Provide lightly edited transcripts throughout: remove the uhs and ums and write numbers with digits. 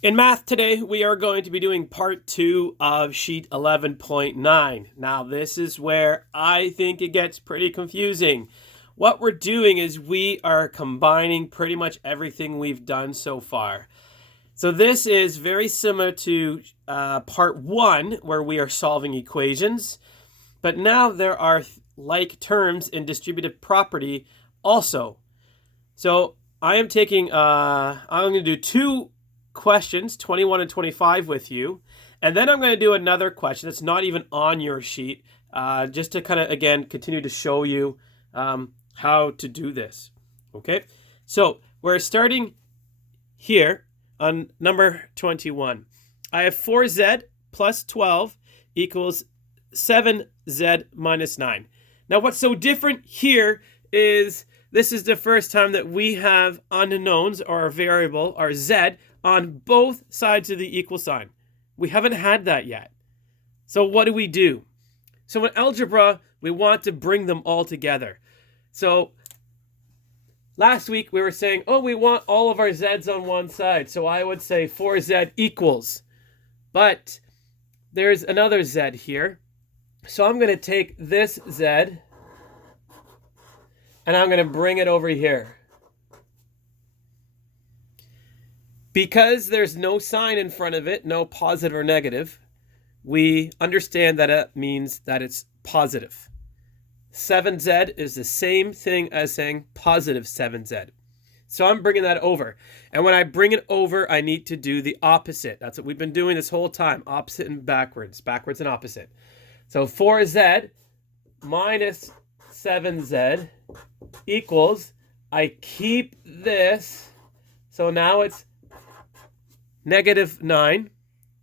In math today, we are going to be doing part 2 of sheet 11.9. Now, this is where I think it gets pretty confusing. What we're doing is we are combining pretty much everything we've done so far. So this is very similar to part 1, where we are solving equations. But now there are like terms in distributive property also. So I'm going to do two questions, 21 and 25 with you. And then I'm going to do another question that's not even on your sheet, just to kind of, again, continue to show you how to do this. Okay, so we're starting here on number 21. I have 4z plus 12 equals 7z minus 9. Now, what's so different here is this is the first time that we have unknowns, or a variable, our z, on both sides of the equal sign. We haven't had that yet. So what do? So in algebra, we want to bring them all together. So last week we were saying, oh, we want all of our z's on one side. So I would say 4z equals. But there's another z here. So I'm going to take this z and I'm going to bring it over here. Because there's no sign in front of it, no positive or negative, we understand that it means that it's positive. 7z is the same thing as saying positive 7z. So I'm bringing that over. And when I bring it over, I need to do the opposite. That's what we've been doing this whole time. Opposite and backwards. Backwards and opposite. So 4z minus 7z equals, I keep this. So now it's negative 9.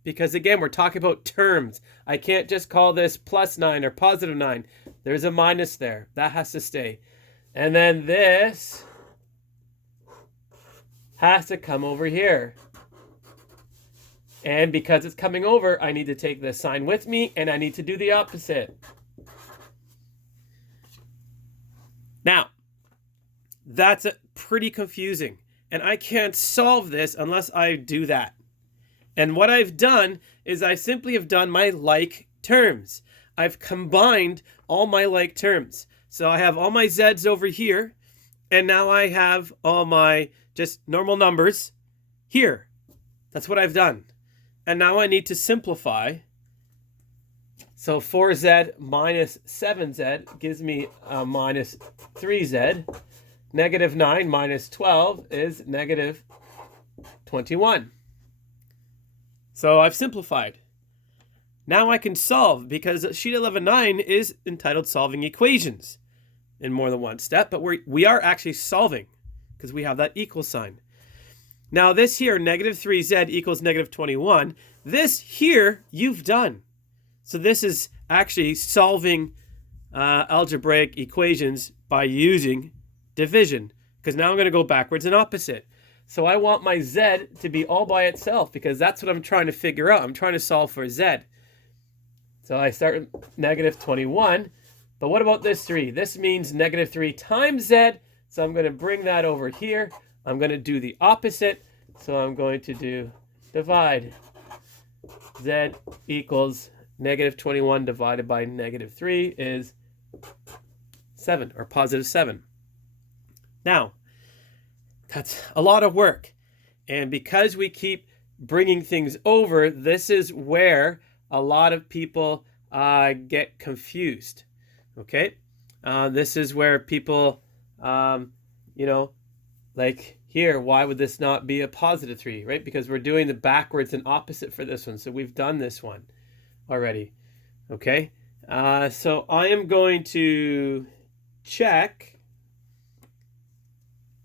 Because again, we're talking about terms. I can't just call this plus 9 or positive 9. There's a minus there. That has to stay. And then this has to come over here. And because it's coming over, I need to take the sign with me, and I need to do the opposite. Now, that's pretty confusing. And I can't solve this unless I do that. And what I've done is I simply have done my like terms. I've combined all my like terms. So I have all my z's over here, and now I have all my just normal numbers here. That's what I've done. And now I need to simplify. So 4z minus 7z gives me minus 3z. Negative 9 minus 12 is negative 21. So I've simplified. Now I can solve, because sheet 11.9 is entitled Solving Equations in more than one step, but we are actually solving because we have that equal sign. Now this here, negative 3z equals negative 21, this here you've done. So this is actually solving algebraic equations by using division, because now I'm going to go backwards and opposite. So I want my z to be all by itself, because that's what I'm trying to figure out. I'm trying to solve for z. So I start with negative 21. But what about this 3? This means negative 3 times z. So I'm going to bring that over here. I'm going to do the opposite. So I'm going to do divide. Z equals negative 21 divided by negative 3 is 7, or positive 7. Now, that's a lot of work. And because we keep bringing things over, this is where a lot of people get confused. Okay? This is where people, like here, why would this not be a positive 3, right? Because we're doing the backwards and opposite for this one. So we've done this one already. Okay? So I am going to check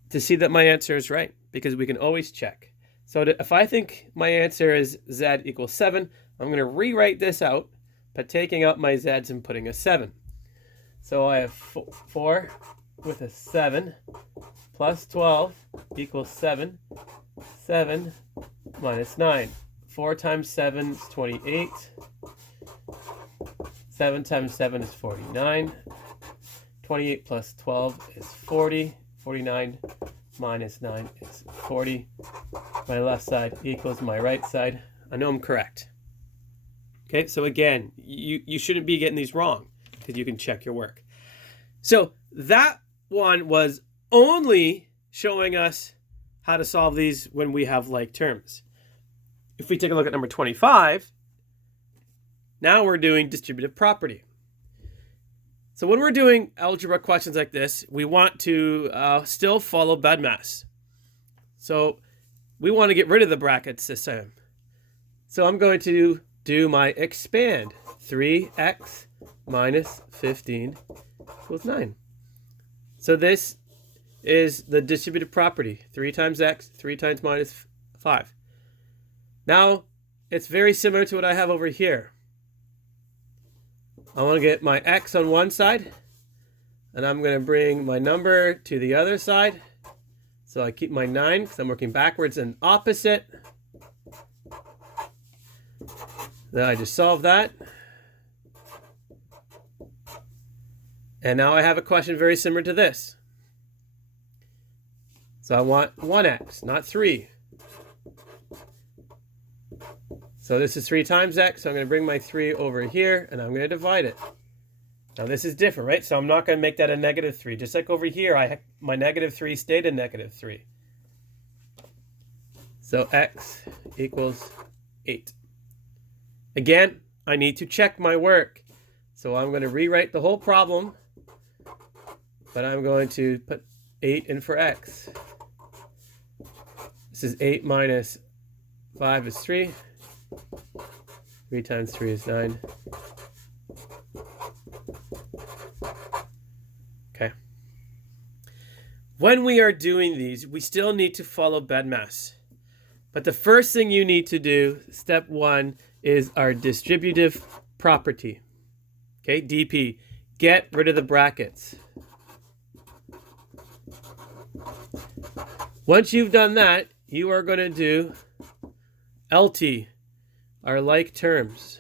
to see that my answer is right, because we can always check. So if I think my answer is z equals 7, I'm going to rewrite this out by taking out my z's and putting a 7. So I have 4 with a 7 plus 12 equals 7. 7 minus 9. 4 times 7 is 28. 7 times 7 is 49. 28 plus 12 is 40. 49 minus 9 is 40. My left side equals my right side. I know I'm correct. Okay, so again, you shouldn't be getting these wrong because you can check your work. So that one was only showing us how to solve these when we have like terms. If we take a look at number 25, now we're doing distributive property. So when we're doing algebra questions like this, we want to still follow BEDMAS. So we want to get rid of the brackets this time. So I'm going to do my expand. 3x minus 15 equals 9. So this is the distributive property. 3 times x, 3 times minus 5. Now, it's very similar to what I have over here. I want to get my x on one side, and I'm going to bring my number to the other side. So I keep my 9 because I'm working backwards and opposite. Then I just solve that. And now I have a question very similar to this. So I want 1x, not 3. So this is 3 times x, so I'm going to bring my 3 over here, and I'm going to divide it. Now this is different, right? So I'm not going to make that a negative 3. Just like over here, my negative 3 stayed a negative 3. So x equals 8. Again, I need to check my work. So I'm going to rewrite the whole problem, but I'm going to put 8 in for x. This is 8 minus 5 is 3. 3 times 3 is 9. Okay. When we are doing these, we still need to follow BEDMAS. But the first thing you need to do, step 1, is our distributive property. Okay, DP. Get rid of the brackets. Once you've done that, you are going to do LT, our like terms.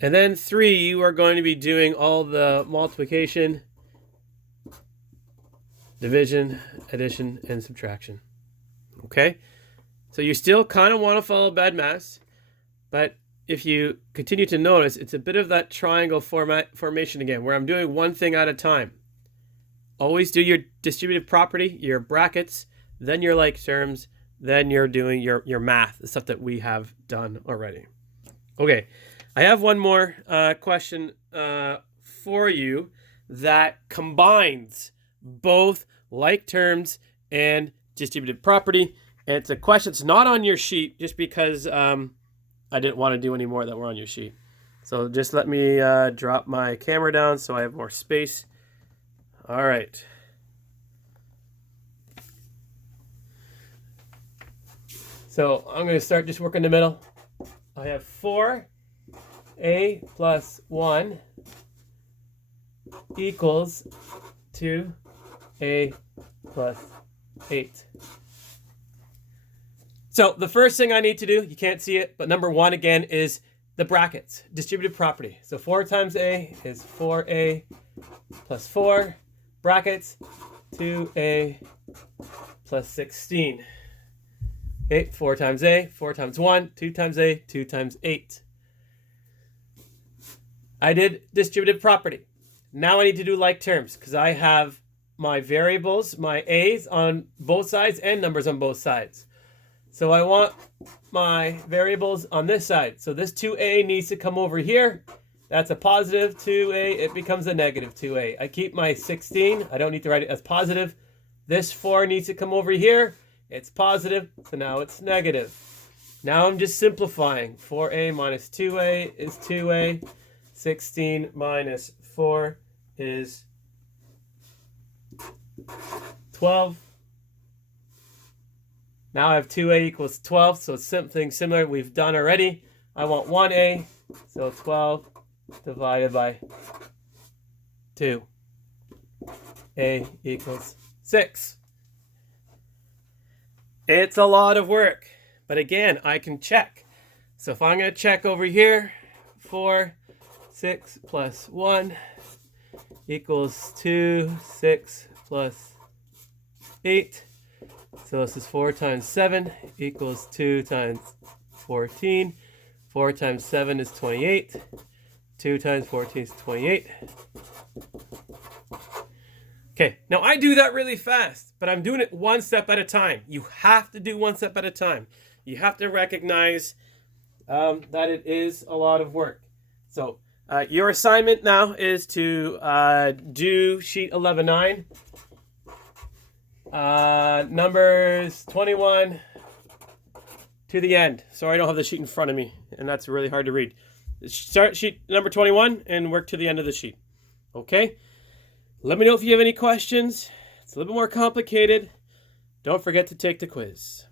And then 3, you are going to be doing all the multiplication, division, addition, and subtraction. Okay? So you still kind of want to follow BEDMAS, but if you continue to notice, it's a bit of that triangle formation again, where I'm doing one thing at a time. Always do your distributive property, your brackets, then your like terms, then you're doing your math, the stuff that we have done already. Okay, I have one more question for you that combines both like terms and distributive property. And it's a question that's not on your sheet just because I didn't want to do any more that were on your sheet. So just let me drop my camera down so I have more space. All right. So I'm going to start just working the middle. I have 4a plus 1 equals 2a plus 8. So the first thing I need to do, you can't see it, but number 1 again is the brackets, distributive property. So 4 times a is 4a plus 4, brackets, 2a plus 16. Okay, 4 times a, 4 times 1, 2 times a, 2 times 8. I did distributive property. Now I need to do like terms because I have my variables, my a's on both sides and numbers on both sides. So I want my variables on this side. So this 2a needs to come over here. That's a positive 2a. It becomes a negative 2a. I keep my 16. I don't need to write it as positive. This 4 needs to come over here. It's positive, so now it's negative. Now I'm just simplifying. 4a minus 2a is 2a. 16 minus 4 is 12. Now I have 2a equals 12, so it's something similar we've done already. I want 1a, so 12 divided by 2. A equals 6. It's a lot of work, but again, I can check. So if I'm going to check over here, 4, 6 plus 1 equals 2, 6 plus 8. So this is 4 times 7 equals 2 times 14. 4 times 7 is 28. 2 times 14 is 28. Okay, now I do that really fast, but I'm doing it one step at a time. You have to do one step at a time. You have to recognize that it is a lot of work. So your assignment now is to do sheet 11.9. Numbers 21 to the end. Sorry, I don't have the sheet in front of me, and that's really hard to read. Start sheet number 21 and work to the end of the sheet. Okay? Let me know if you have any questions. It's a little bit more complicated. Don't forget to take the quiz.